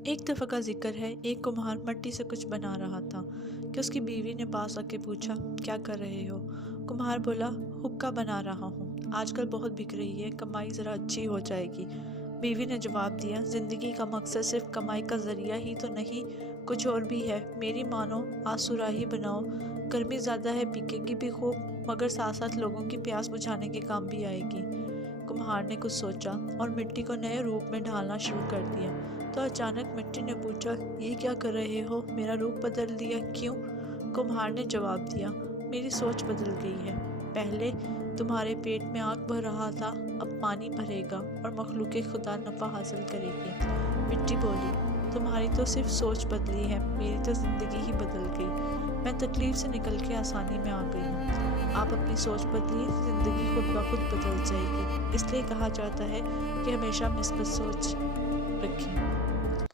एक दफ़ा का जिक्र है, एक कुम्हार मिट्टी से कुछ बना रहा था कि उसकी बीवी ने पास आके पूछा, क्या कर रहे हो? कुम्हार बोला, हुक्का बना रहा हूँ, आजकल बहुत बिक रही है, कमाई ज़रा अच्छी हो जाएगी। बीवी ने जवाब दिया, ज़िंदगी का मकसद सिर्फ कमाई का ज़रिया ही तो नहीं, कुछ और भी है। मेरी मानो, आज सुराही बनाओ, गर्मी ज़्यादा है, बिकेगी भी खूब, मगर साथ साथ लोगों की प्यास बुझाने के काम भी आएगी। कुम्हार ने कुछ सोचा और मिट्टी को नए रूप में ढालना शुरू कर दिया। तो अचानक मिट्टी ने पूछा, ये क्या कर रहे हो? मेरा रूप बदल दिया, क्यों? कुम्हार ने जवाब दिया, मेरी सोच बदल गई है। पहले तुम्हारे पेट में आग भर रहा था, अब पानी भरेगा और मखलूक खुदा नफ़ा हासिल करेगी। मिट्टी बोली, तुम्हारी तो सिर्फ सोच बदली है, मेरी तो ज़िंदगी ही बदल गई। मैं तकलीफ से निकल के आसानी में आ गई हूँ। आप अपनी सोच बदलिए, ज़िंदगी खुद ब खुद बदल जाएगी। इसलिए कहा जाता है कि हमेशा मिस्बत सोच रखें।